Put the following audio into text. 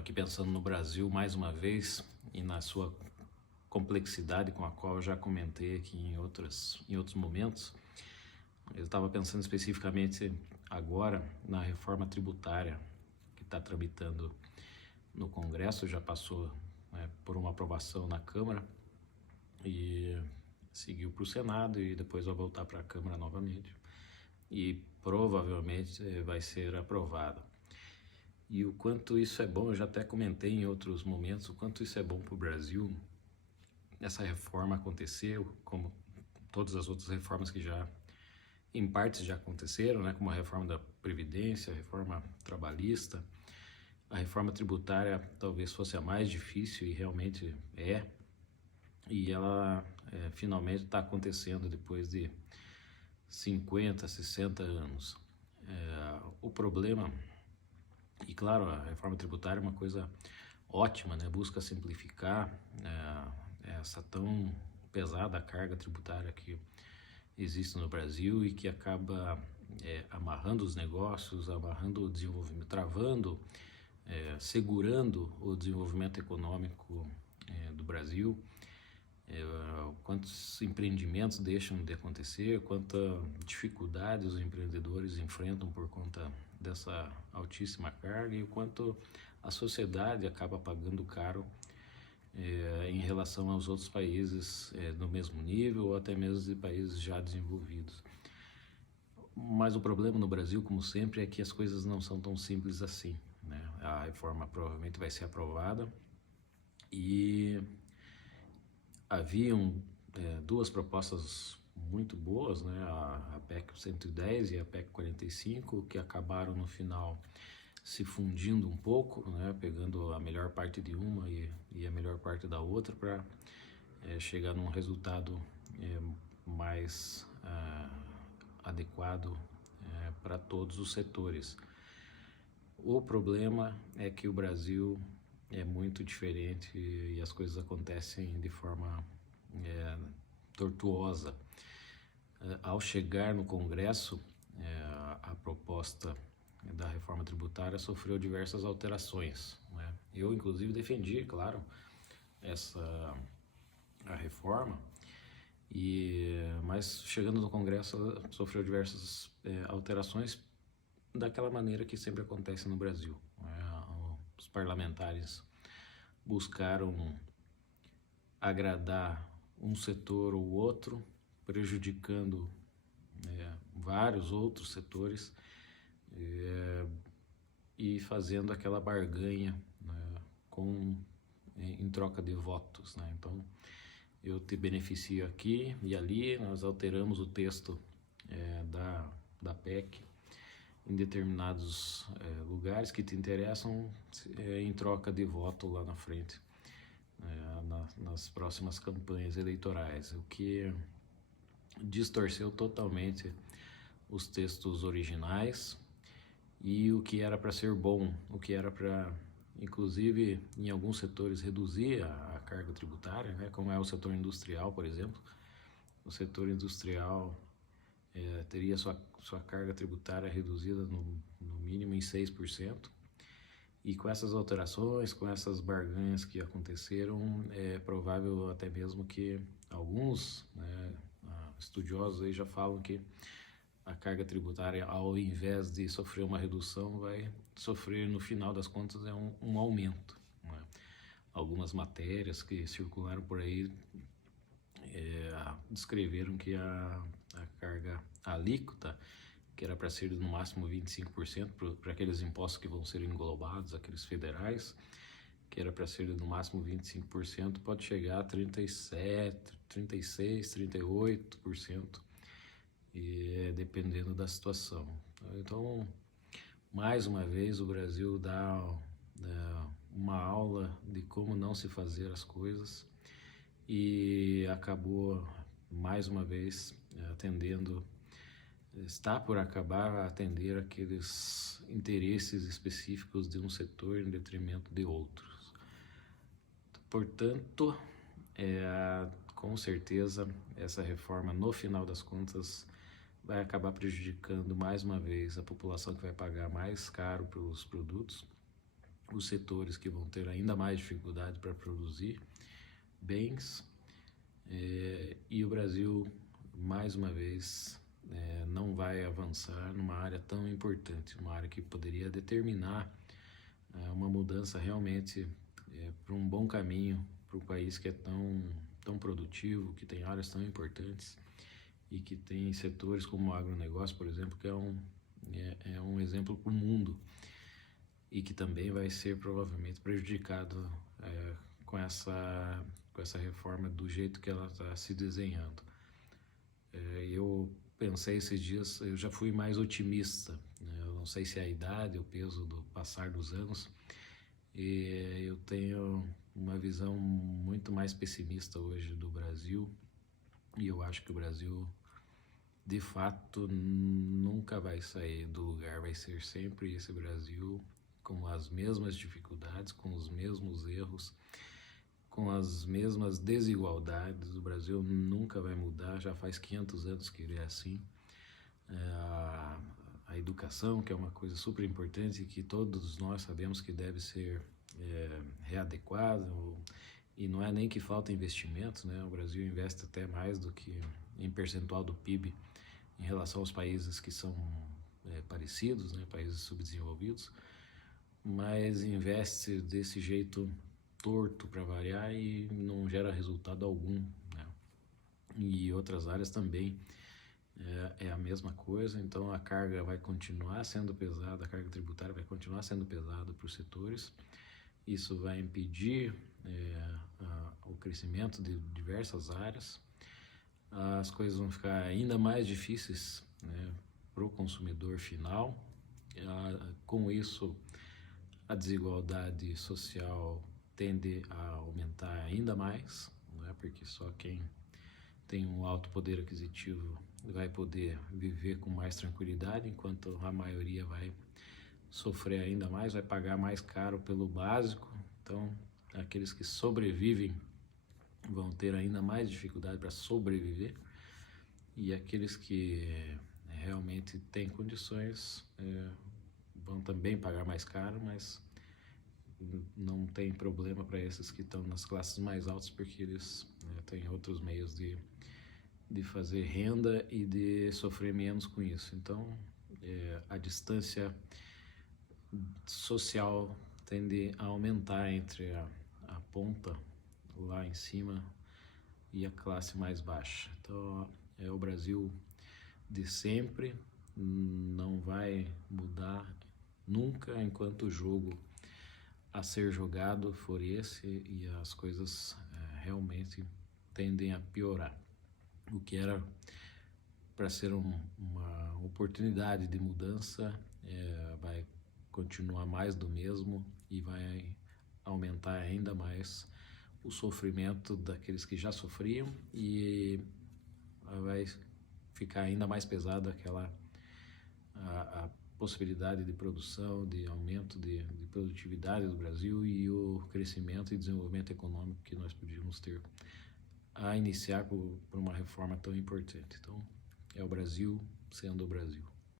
aqui pensando no Brasil mais uma vez e na sua complexidade com a qual eu já comentei aqui em outros momentos. Eu estava pensando especificamente agora na reforma tributária que está tramitando no Congresso, já passou, né, por uma aprovação na Câmara e seguiu para o Senado e depois vai voltar para a Câmara novamente e provavelmente vai ser aprovada. E o quanto isso é bom, eu já até comentei em outros momentos, o quanto isso é bom para o Brasil, essa reforma aconteceu, como todas as outras reformas que já, em partes já aconteceram, né, como a reforma da Previdência, a reforma trabalhista, a reforma tributária talvez fosse a mais difícil e realmente é, e ela finalmente está acontecendo depois de 50, 60 anos. O problema, e claro, a reforma tributária é uma coisa ótima, né? Busca simplificar essa tão pesada carga tributária que existe no Brasil e que acaba amarrando os negócios, amarrando o desenvolvimento, travando, segurando o desenvolvimento econômico do Brasil. Quantos empreendimentos deixam de acontecer, quanta dificuldade os empreendedores enfrentam por conta dessa altíssima carga e o quanto a sociedade acaba pagando caro em relação aos outros países no mesmo nível ou até mesmo de países já desenvolvidos. Mas o problema no Brasil, como sempre, é que as coisas não são tão simples assim, né? A reforma provavelmente vai ser aprovada e haviam duas propostas muito boas, né? A PEC 110 e a PEC 45, que acabaram no final se fundindo um pouco, né? Pegando a melhor parte de uma e a melhor parte da outra para chegar num resultado mais adequado para todos os setores. O problema é que o Brasil é muito diferente e as coisas acontecem de forma tortuosa. Ao chegar no Congresso, a proposta da reforma tributária sofreu diversas alterações, né? Eu, inclusive, defendi, claro, a reforma, mas chegando no Congresso ela sofreu diversas alterações daquela maneira que sempre acontece no Brasil, né? Os parlamentares buscaram agradar um setor ou outro, prejudicando vários outros setores e fazendo aquela barganha, né, em troca de votos, né? Então, eu te beneficio aqui e ali, nós alteramos o texto da PEC em determinados lugares que te interessam em troca de voto lá na frente, nas próximas campanhas eleitorais, o que distorceu totalmente os textos originais e o que era para ser bom, o que era para, inclusive, em alguns setores reduzir a carga tributária, né, como é o setor industrial, por exemplo. O setor industrial teria sua carga tributária reduzida no mínimo em 6%. E com essas alterações, com essas barganhas que aconteceram, é provável até mesmo que alguns, né, estudiosos aí já falam que a carga tributária, ao invés de sofrer uma redução, vai sofrer, no final das contas, um aumento, né? Algumas matérias que circularam por aí descreveram que a carga alíquota, que era para ser no máximo 25% para aqueles impostos que vão ser englobados, aqueles federais, que era para ser no máximo 25%, pode chegar a 37%, 36%, 38%, dependendo da situação. Então, mais uma vez, o Brasil dá uma aula de como não se fazer as coisas e acabou, mais uma vez, está por acabar a atender aqueles interesses específicos de um setor em detrimento de outros. Portanto, com certeza, essa reforma, no final das contas, vai acabar prejudicando mais uma vez a população, que vai pagar mais caro pelos produtos, os setores que vão ter ainda mais dificuldade para produzir bens, e o Brasil, mais uma vez, não vai avançar numa área tão importante, uma área que poderia determinar uma mudança realmente para um bom caminho para o país que é tão produtivo, que tem áreas tão importantes e que tem setores como o agronegócio, por exemplo, que é um exemplo para o mundo e que também vai ser provavelmente prejudicado com essa reforma do jeito que ela está se desenhando. Eu pensei esses dias, eu já fui mais otimista, né? Eu não sei se é a idade, o peso do passar dos anos, e eu tenho uma visão muito mais pessimista hoje do Brasil, e eu acho que o Brasil, de fato, nunca vai sair do lugar, vai ser sempre esse Brasil com as mesmas dificuldades, com os mesmos erros, com as mesmas desigualdades. O Brasil nunca vai mudar, já faz 500 anos que ele é assim. A educação, que é uma coisa super importante, que todos nós sabemos que deve ser readequada, e não é nem que falta investimento, né? O Brasil investe até mais do que em percentual do PIB em relação aos países que são parecidos, né? Países subdesenvolvidos, mas investe desse jeito torto para variar e não gera resultado algum, né? E outras áreas também é a mesma coisa, então a carga vai continuar sendo pesada, a carga tributária vai continuar sendo pesada para os setores. Isso vai impedir o crescimento de diversas áreas. As coisas vão ficar ainda mais difíceis, né, para o consumidor final. Com isso, a desigualdade social tende a aumentar ainda mais, né, porque só quem tem um alto poder aquisitivo vai poder viver com mais tranquilidade, enquanto a maioria vai sofrer ainda mais, vai pagar mais caro pelo básico. Então, aqueles que sobrevivem vão ter ainda mais dificuldade para sobreviver, e aqueles que realmente têm condições vão também pagar mais caro, mas não tem problema para esses que estão nas classes mais altas, porque eles têm outros meios de fazer renda e de sofrer menos com isso. Então, a distância social tende a aumentar entre a ponta lá em cima e a classe mais baixa. Então, o Brasil de sempre, não vai mudar nunca enquanto o jogo a ser jogado for esse, e as coisas realmente tendem a piorar. O que era para ser uma oportunidade de mudança vai continuar mais do mesmo e vai aumentar ainda mais o sofrimento daqueles que já sofriam, e vai ficar ainda mais pesado a possibilidade de produção, de aumento de produtividade do Brasil e o crescimento e desenvolvimento econômico que nós podíamos ter a iniciar por uma reforma tão importante. Então, é o Brasil sendo o Brasil.